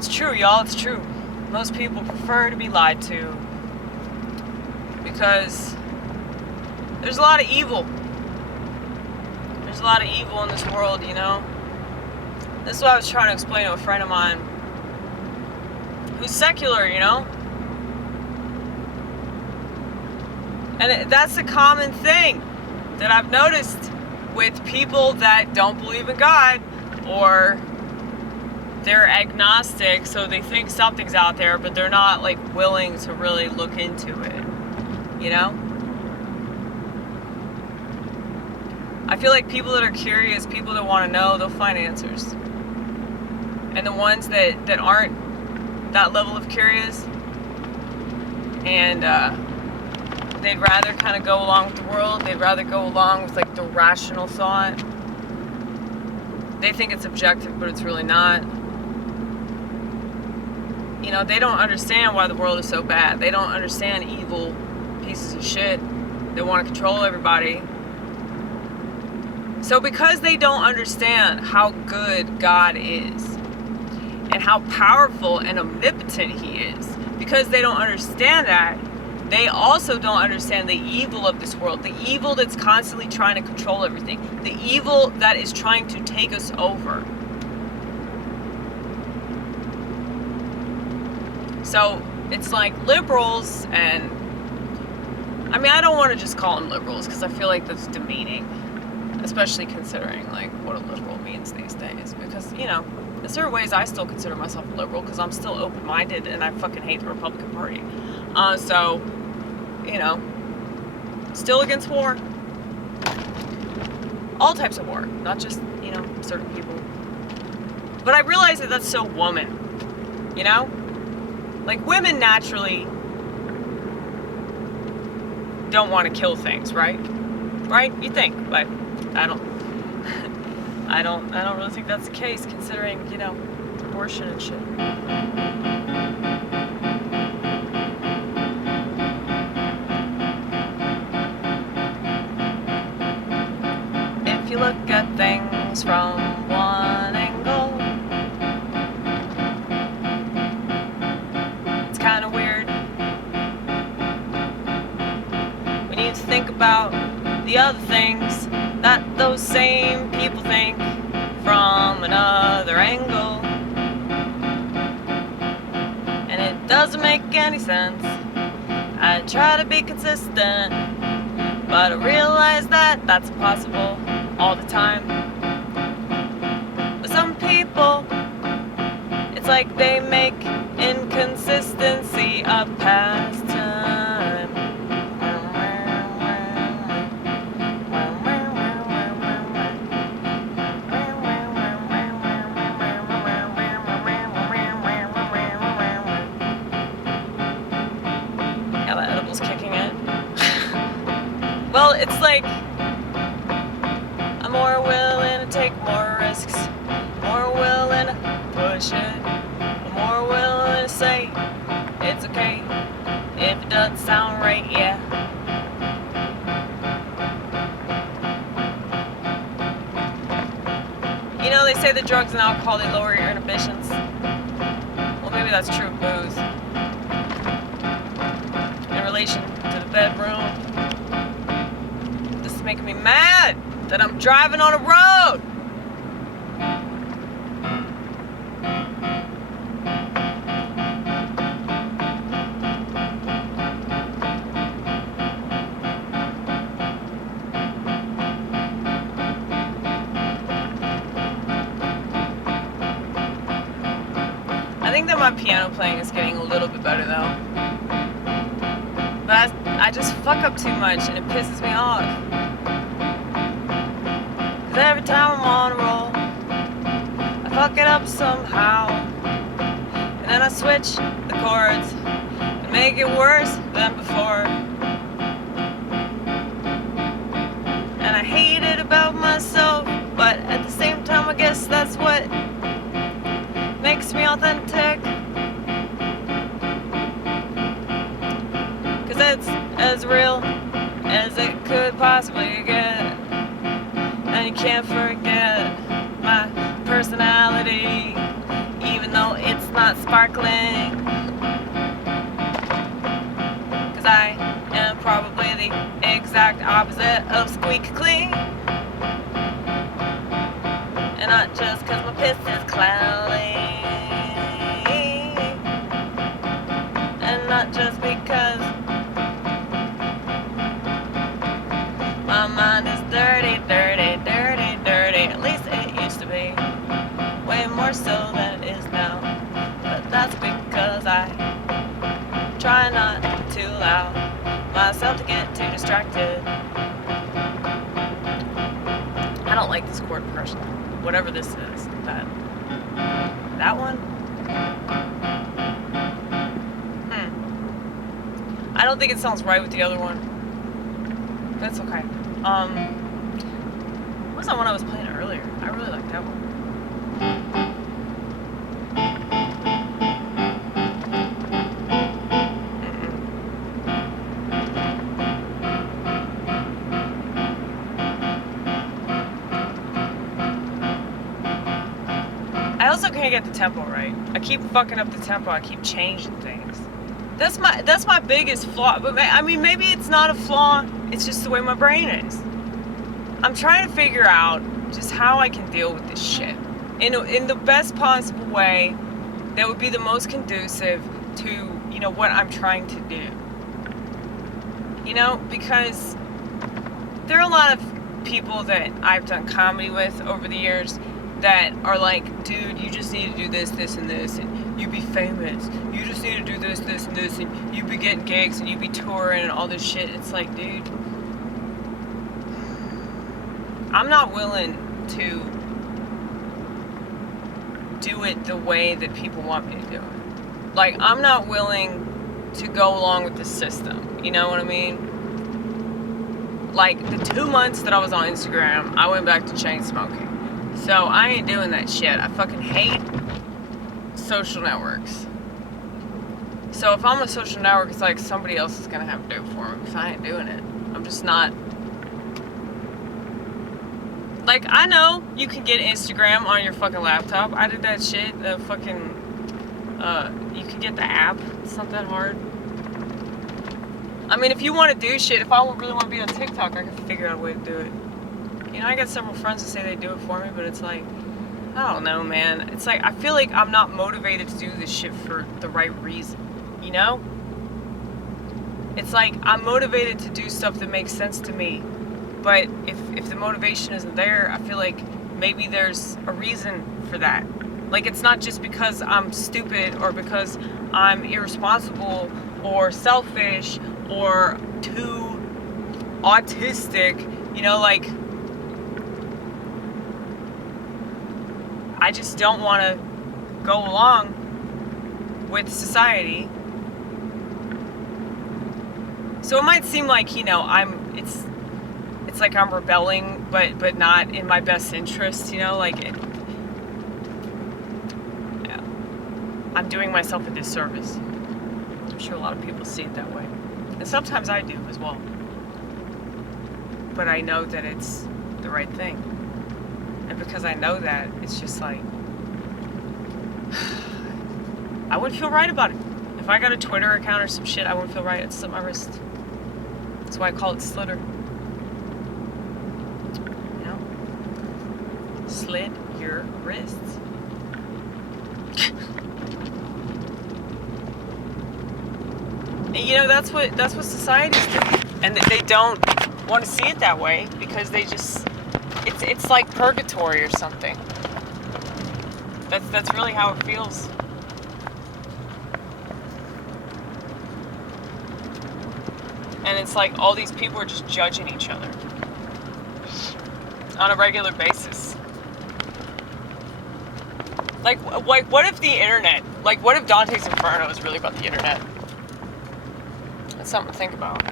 It's true, y'all, it's true. Most people prefer to be lied to because there's a lot of evil. There's a lot of evil in this world, you know? This is what I was trying to explain to a friend of mine who's secular, you know? And that's a common thing that I've noticed with people that don't believe in God, or they're agnostic, so they think something's out there, but they're not like willing to really look into it, you know? I feel like people that are curious, people that want to know, they'll find answers. And the ones that aren't that level of curious, and they'd rather kind of go along with the world, they'd rather go along with like the rational thought. They think it's objective, but it's really not. You know, they don't understand why the world is so bad. They don't understand evil pieces of shit. They want to control everybody. So because they don't understand how good God is and how powerful and omnipotent He is, because they don't understand that, they also don't understand the evil of this world, the evil that's constantly trying to control everything, the evil that is trying to take us over. So it's like liberals, and I mean, I don't want to just call them liberals because I feel like that's demeaning, especially considering like what a liberal means these days. Because, you know, in certain ways I still consider myself a liberal because I'm still open-minded and I fucking hate the Republican Party. So, you know, still against war. All types of war, not just, you know, certain people. But I realize that that's so woman, you know? Like, women naturally don't want to kill things, right? Right? You think, but I don't I don't really think that's the case, considering, you know, abortion and shit. If you look at things from one angle, it's kind of weird. We need to think about the other things that those same people think from another angle. And it doesn't make any sense. I try to be consistent, but I realize that that's impossible all the time. With some people, it's like they make inconsistency a pastime. Yeah, that edible's kicking in. Well, it's like I'm more willing to take more risks, more willing to push it, I'm more willing to say it's okay if it doesn't sound right, yeah. You know, they say that drugs and alcohol, they lower your inhibitions. Well, maybe that's true of booze. In relation to the bedroom, this is making me mad that I'm driving on a road. I think that my piano playing is getting a little bit better though. But I just fuck up too much and it pisses me off. Cause every time I'm on a roll, I fuck it up somehow. And then I switch the chords and make it worse than before. And I hate it about myself, but at the same time I guess that's what makes me authentic. Cause it's as real as it could possibly get. And you can't forget my personality, even though it's not not sparkling. Cause I am probably the exact opposite of squeak clean. And not just cause my piss is cloudy. And not just because my mind is dirty, dirty, dirty, dirty. At least it used to be. Way more so than it is now. But that's because I try not to allow myself to get too distracted. I don't like this chord personally. Whatever this is. That one? I don't think it sounds right with the other one. That's okay. What was that one I was playing earlier? I really like that one. I also can't get the tempo right. I keep fucking up the tempo. I keep changing things. That's my biggest flaw. But I mean, maybe it's not a flaw. It's just the way my brain is. I'm trying to figure out just how I can deal with this shit in the best possible way that would be the most conducive to, what I'm trying to do. Because there are a lot of people that I've done comedy with over the years that are like, dude, you just need to do this, this, and this, and you be famous. You just need to do this, this, and this, and you be getting gigs, and you be touring, and all this shit. It's like, dude, I'm not willing to do it the way that people want me to do it. Like, I'm not willing to go along with the system. You know what I mean? Like, the 2 months that I was on Instagram, I went back to chain smoking. So I ain't doing that shit. I fucking hate social networks. So if I'm a social network, it's like somebody else is gonna have to do it for me because I ain't doing it. I'm just not. Like, I know you can get Instagram on your fucking laptop. I did that shit. The fucking, you can get the app. It's not that hard. I mean, if you want to do shit, if I really want to be on TikTok, I can figure out a way to do it. I got several friends that say they do it for me, but it's like, I don't know, man. It's like, I feel like I'm not motivated to do this shit for the right reason, It's like, I'm motivated to do stuff that makes sense to me, but if the motivation isn't there, I feel like maybe there's a reason for that. Like, it's not just because I'm stupid or because I'm irresponsible or selfish or too autistic, like, I just don't want to go along with society. So it might seem like, it's like I'm rebelling, but not in my best interest, I'm doing myself a disservice. I'm sure a lot of people see it that way. And sometimes I do as well. But I know that it's the right thing. And because I know that, it's just like, I wouldn't feel right about it. If I got a Twitter account or some shit, I wouldn't feel right. I'd slit my wrist. That's why I call it Slitter. Slit your wrists. And that's what society's doing. And they don't want to see it that way because they just, it's like purgatory or something. That's really how it feels. And it's like all these people are just judging each other on a regular basis. Like what if the internet, what if Dante's Inferno is really about the internet? That's something to think about.